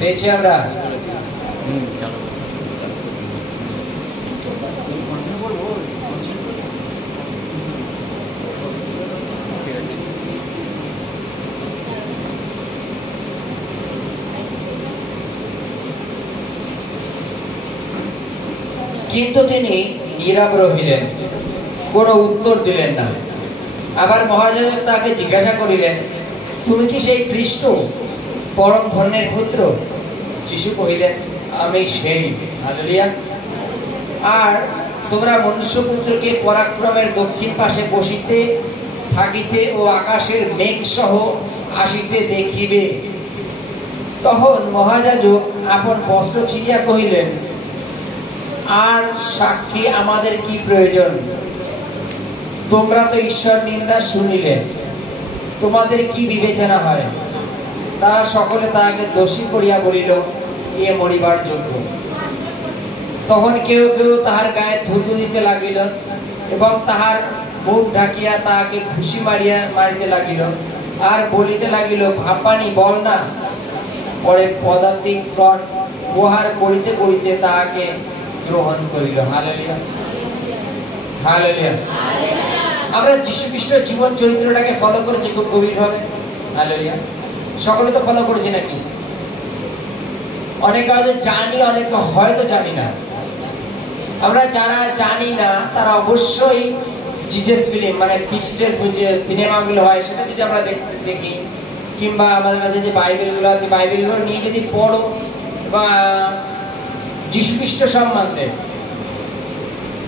পেয়েছি আমরা। কিন্তু তিনি নীরব রহিলেন, কোনো উত্তর দিলেন না। আবার মহাযাজক তাকে জিজ্ঞাসা করিলেন, তুমি কি সেই খ্রিস্ট, পরম ধন্যের পুত্র? যিশু কহিলেন, আমি সেই। হালেলুয়া। আর তোমরা মনুষ্যপুত্রকে পরাক্রমের দক্ষিণ পাশে বসিতে, থাকিতে ও আকাশের মেঘ সহ আসিতে দেখিবে। তখন মহাযাজক আপন বস্ত্র ছিঁড়িয়া কহিলেন, আর সাক্ষী আমাদের কি প্রয়োজন? তোমরা তো ঈশ্বর নিন্দা শুনিলে, তোমাদের কি বিবেচনা হয়? তারা সকলে তাহাকে দোষী করিয়া বলিল, এ মরিবার যোগ্য। তখন কেউ কেউ তাহার গায়ে থুতু দিতে লাগিল এবং তাহার মুখ ঢাকিয়া তাহাকে ঘুষি মারিতে লাগিল, আর বলিতে লাগিল, ভাববানি বল না। পরে পদাতিকগণ প্রহার করিতে করিতে তাহাকে গ্রহণ করিল। Hallelujah, hallelujah. আমরা যীশু খ্রিস্টের জীবন চরিত্রটাকে ফলো করেছি খুব গভীরভাবে। হালেলুয়া। সকলে তো ফলো করেছি নাকি? অনেকে হয়তো জানি, অনেকে হয়তো জানি না। আমরা যারা জানি না তারা অবশ্যই জিজাস ফিল্ম, মানে খ্রিস্টের যে সিনেমাগুলো হয় সেটা যদি আমরা দেখি, কিংবা আমাদের কাছে যে বাইবেলগুলো আছে বাইবেলগুলো নিয়ে যদি পড়ো, বা যীশু খ্রিস্ট সম্বন্ধে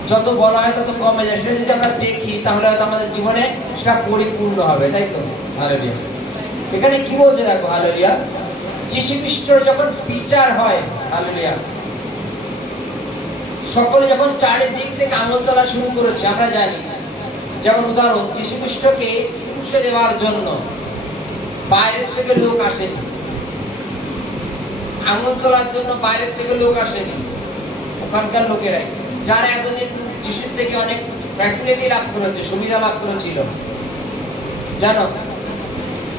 যত বলা হয় তত কমে যায়, সেটা যদি আমরা দেখি তাহলে হয়তো আমাদের জীবনে সেটা পরিপূর্ণ হবে, তাই তো? হালেলুয়া। এখানে কি বলছে দেখো, হালেলুয়া, যীশু খ্রিস্টের যখন বিচার হয়, হালেলুয়া, সকলে যখন চারিদিক থেকে আঙুল তোলা শুরু করেছে, আমরা জানি। যেমন উদাহরণ, যীশু খ্রিস্টকে ক্রুশে দেওয়ার জন্য বাইরের থেকে লোক আসেনি, আঙুল তোলার জন্য বাইরের থেকে লোক আসেনি, ওখানকার লোকেরাই, যারা এতদিন যিশুর থেকে অনেক ফ্যাসিলিটি লাভ করেছে, সুবিধা লাভ করেছিল, জানো,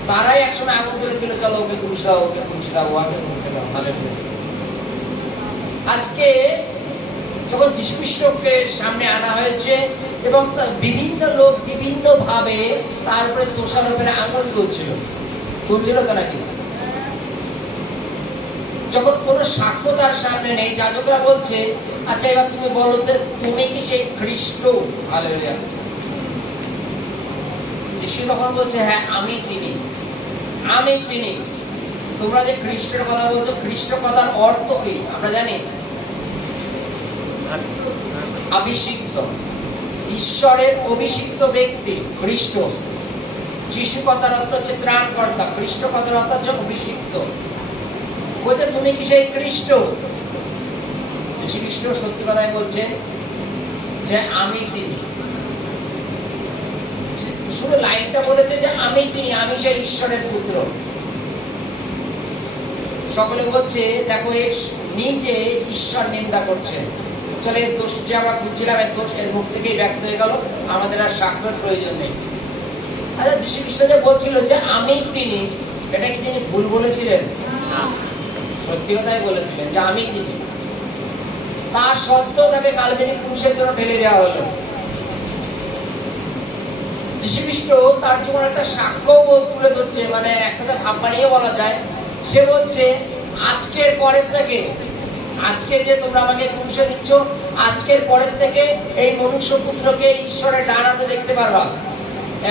তারাই একসময় আঙুল তুলেছিল, চলো ওকে ক্রুশ দাও, ওকে ক্রুশ দাও, ওকে করতে দাও। হালেলুয়া। আজকে যখন যীশু খ্রিস্টকে সামনে আনা হয়েছে এবং বিভিন্ন লোক বিভিন্ন ভাবে তার উপরে দোষারোপের আঙুল তুলছিল তো নাকি? যখন কোন সাক্ষ্য তার সামনে নেই, যাজকরা বলছে, আচ্ছা এবার তুমি বলো তো, তুমি কি সেই খ্রিস্ট? হালেলুয়া। যিশু তখন বলছে, হ্যাঁ আমি তিনি, আমি তিনি। তোমরা যে খ্রিস্টের কথা বলছো, খ্রিস্ট কথার অর্থ কি আমরা জানি? অভিষিক্ত, ঈশ্বরের অভিষিক্ত ব্যক্তি খ্রিস্ট। যিশু কথার অর্থ হচ্ছে ত্রাণকর্তা, খ্রিস্ট কথার অর্থ হচ্ছে অভিষিক্ত। বলছে তুমি কি সেই খ্রিস্ট? যীশু খ্রিস্ট সত্যি কথাই বলছেন যে আমি তিনি। শুধু লাইনটা বলেছে যে আমি তিনি, আমি সেই ঈশ্বরের পুত্র। সকলে বলছে দেখো, নিজে ঈশ্বর নিন্দা করছে। চলে এর দোষ যে আমরা খুঁজছিলাম, এর দোষ এর মুখ থেকেই ব্যক্ত হয়ে গেল, আমাদের আর সাক্ষ্যের প্রয়োজন নেই। আচ্ছা, যীশু খ্রিস্ট যে বলছিল যে আমি তিনি, এটা কি তিনি ভুল বলেছিলেন? সত্যি কথাই বলেছিলেন যে আমি তিনি। তার সত্ত্বেও তাকে কালবেনি ক্রুশের জন্য ঠেলে দেওয়া হলো। যীশু খ্রিস্ট তার জীবন একটা সাক্ষ্য তুলে ধরছে, মানে এক কথা ভাব বানিয়ে বলা যায়। সে বলছে আজকের পরের থেকে, আজকে যে তোমরা আমাকে ক্রুশে দিচ্ছ, আজকের পরের থেকে এই মনুষ্য পুত্রকে ঈশ্বরের ডান হাতে দেখতে পারবা।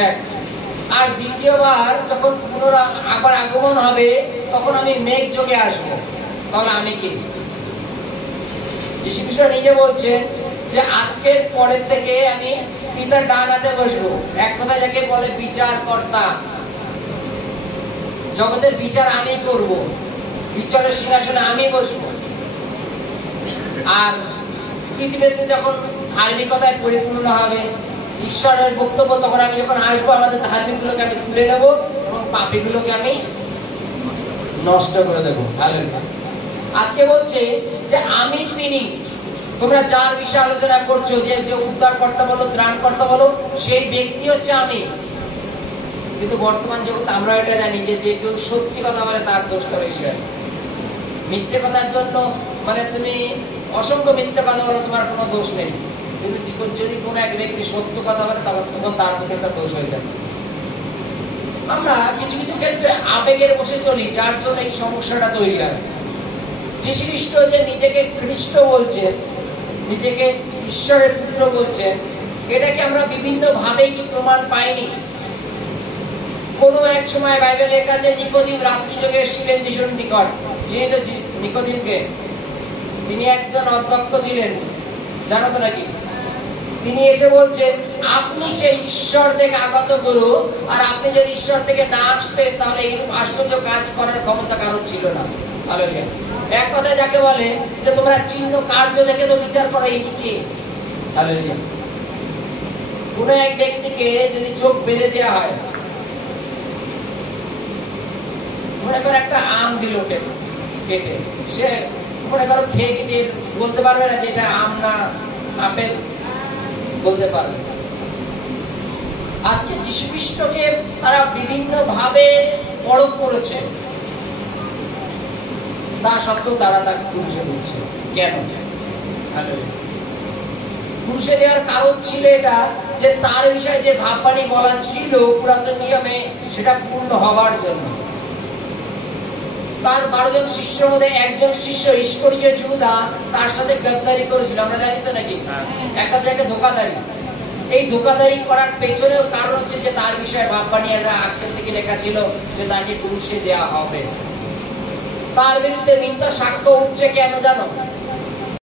এক, আর দ্বিতীয়বার যখন আবার আগমন হবে তখন আমি মেঘ যোগে আসবো, তাহলে আমি কি? যীশু খ্রিস্ট নিজে বলছেন যে আজকের পরের থেকে আমি পিতার ডান হাতে বসবো। এক কথা যাকে বলে বিচারকর্তা, জগতের বিচার আমি করব, বিচারের সিংহাসনে আমি বসবো। আর পৃথিবীতে যখন ধার্মিকতায় পরিপূর্ণ হবে ঈশ্বরের বক্তব্য, তখন আমি যখন আসবো আমাদের ধার্মিক গুলোকে আমি তুলে নেবো এবং পাপী গুলোকে আমি নষ্ট করে দেবো। আজকে বলছে যে আমি তিনি। তোমরা যার বিষয়ে আলোচনা করছো, যে উদ্ধারকর্তা বলো, ত্রাণকর্তা বলো, সেই ব্যক্তি হচ্ছে আমি। কিন্তু বর্তমান জগৎ আমরা এটা জানি যে যে কেউ সত্যি কথা বলে তার দোষটা বেশি হয়। মিথ্যে কথার জন্য মানে তুমি অসংখ্য মিথ্যে কথা বলো, তোমার কোনো দোষ নেই, কিন্তু যদি কোনো এক ব্যক্তি সত্য কথা বলে তখন তার প্রতি একটা দোষ হয়ে যাবে। আমরা কিছু কিছু ক্ষেত্রে আবেগের বসে চলি, যার জন্য এই সমস্যাটা তৈরি হয়। যীশু খ্রিস্ট যে নিজেকে খ্রিস্ট বলছেন, নিজেকে ঈশ্বরের পুত্র বলছেন, এটাকে আমরা বিভিন্ন ভাবে কি প্রমাণ পাইনি। কোন এক সময় বাইবেলে লেখা আছে নিকোদিম রাত্রি যোগে এসেছিলেন যিশুর নিকট। যিনি তো নিকোদিমকে, তিনি একজন অধ্যক্ষ ছিলেন, জানো তো নাকি? তিনি এসে বলছেন আপনি সেই ঈশ্বর থেকে আগত গুরু, আর আপনি যদি ঈশ্বর থেকে না আসতেন তাহলে এইরকম আশ্চর্য কাজ করার ক্ষমতা কারো ছিল না। হালেলুয়া। এক কথায় যাকে বলে যে তোমরা চিহ্ন কার্য দেখে তো বিচার করো ইনি কে। হালেলুয়া। কোন এক ব্যক্তিকে যদি চোখ বেঁধে দেওয়া হয়, মনে করো একটা আম দিল কেটে, সে মনে করো খেয়ে কেটে বলতে পারবে না যে এটা আম না আপেল, বলতে পারবে। আজকে যীশু খ্রিস্টকে তারা বিভিন্ন ভাবে পরখ করেছে, তা সত্ত্বেও তারা তাকে ক্রুশে দিচ্ছে। কেন? ক্রুশে দেওয়ার কারণ ছিল এটা যে তার বিষয়ে যে ভাববাণী বলা ছিল পুরাতন নিয়মে সেটা পূর্ণ হবার জন্য। তার 12 জন শিষ্যের মধ্যে একজন শিষ্য ইস্করিয় যুদা তার সাথে গদ্দারি করেছিল, আমরা জানি তো নাকি? একটা জায়গায় ধোঁকাদারি। এই ধোঁকাদারি করার পেছনেও কারণ হচ্ছে যে তার বিষয়ে ভাববাণী আগের থেকে লেখা ছিল যে তাকে ক্রুশে দেওয়া হবে। তার বিরুদ্ধে মিথ্যা সাক্ষ্য উঠছে কেন জানো?